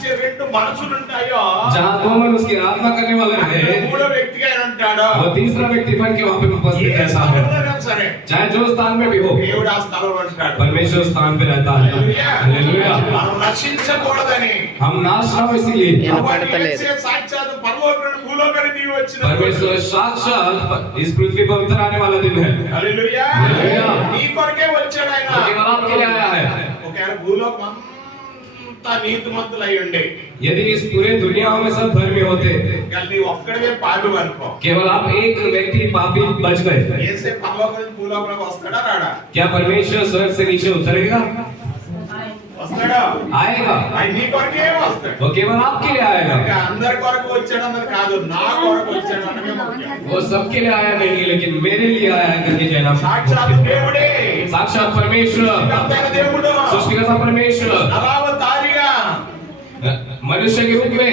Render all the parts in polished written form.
ఆరాధించే రెండు మనసులు ఉంటాయో, जहाँ दो मन उसकी आराधना करने वाले हैं, మూడో వ్యక్తిగా ఆయన ఉంటాడు. और तीसरा व्यक्ति बन के वहाँ पे उपस्थित रहता है, సరే, चाहे जो स्थान में भी हो, దేవుడు ఆ స్థలంలో ఉంటాడు. परमेश्वर स्थान पे रहता है। हालेलुया। మనం నశించకూడదని, हम नाश न हो इसीलिए, యేసే సాక్షాత్ పరలోకం భూలోకానికి దిగి వచ్చిన परमेश्वर साक्षात इस पृथ्वी पर उतर आने वाला दिन है। హల్లెలూయా. హల్లెలూయా. నీ కొరకే వచ్చాడు ఆయన. वो केवल आपके लिए आया है। ఒకవేళ భూలోకం అంతా నీతిమంతులై ఉండే, यदि इस पूरे दुनिया में सब धर्मी होते, నీ ఒక్కడే పాపి అనుకో, केवल आप एक व्यक्ति पापी बच गए, యేసే పరలోకం నుంచి భూలోకంలోకి వస్తాడా రాడా? क्या परमेश्वर स्वर्ग से नीचे उतरेगा? వస్తాడా? आएगा। ఆయన నీ కొరకే వస్తాడు. वो केवल आपके लिए आएगा। ఇంకా అందరి కొరకు వచ్చాడు అన్నది కాదు, నా కొరకు వచ్చాడు అన్నదే ముఖ్యం. वो सबके लिए आया नहीं, लेकिन मेरे लिए आया है करके कहना। సాక్షాత్ దేవుడే, साक्षात परमेश्वर, కర్తైన దేవుడు, सृष्टिकर्ता परमेश्वर, నరావతారిగా मनुष्य के रूप में,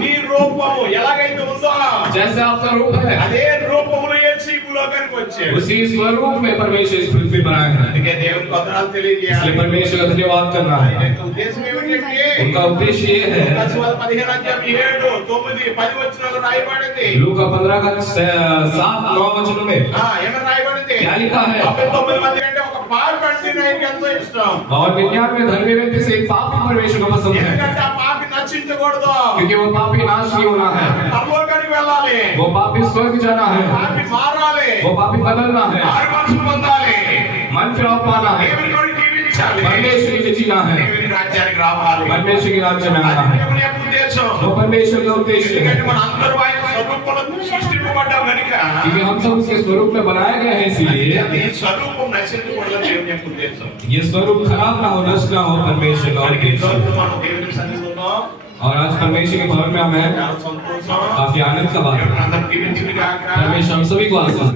నీ రూపము ఎలాగైతే ఉందో जैसे आपका रूप है, అదే రూపములో యేసు ఈ భూలోకానికి వచ్చాడు. उसी स्वरूप में परमेश्वर इस पृथ्वी पर आए हैं। అందుకే దేవుని వందనాలు తెలియజేయాలి. इसलिए परमेश्वर का धन्यवाद करना ఆయన है। యొక్క ఉద్దేశం ఏమిటంటే, उनका उद्देश्य ये है, లూకా 15:7, 9, 10 వచనాలు రాయబడింది. लूका 15 का 7-9 वचनों में ఏమని రాయబడింది? क्या लिखा है? 99 మంది అంటే ఒక పాపి అంటే ఆయనకి ఎంతో ఇష్టం. और 99 धर्मी व्यक्ति से एक पापी परमेश्वर को पसंद है, ఎందుకంటే ఆ పాపి నశించకూడదు, क्योंकि वो पापी नाश नहीं होना है, పరలోకానికి వెళ్ళాలి, वो पापी स्वर्ग जाना है, పాపి మారాలి, वो पापी बदलना है, ఆరు మనసులు పొందాలి, मन फिराव पाना है, దేవుని కొరకు జీవించాలి, परमेश्वर के जीना है, దేవుని రాజ్యానికి రావాలి. परमेश्वर के राज्य में आना అది है। దేవుని యొక్క ఉద్దేశం. वो परमेश्वर का उद्देश्य ఎందుకంటే है, మన అందరూ ఆయన స్వరూపంలో సృష్టింపబడ్డాం కనుక क्योंकि हम सब उसके स्वरूप में बनाए गए हैं, इसीलिए ఈ స్వరూపం నశించకూడదు దేవుని యొక్క ఉద్దేశం. ये स्वरूप खराब ना हो, नष्ट ना हो, परमेश्वर का మనకి ఈ उद्देश्य। రోజు మనం దేవుని సన్నిధిలో और आज परमेश्वर के भवन में हमें చాలా సంతోషం. काफी आनंद का बात है। దేవుడు అందరికీ దీవించును గాక. परमेश्वर हम सभी को आशीष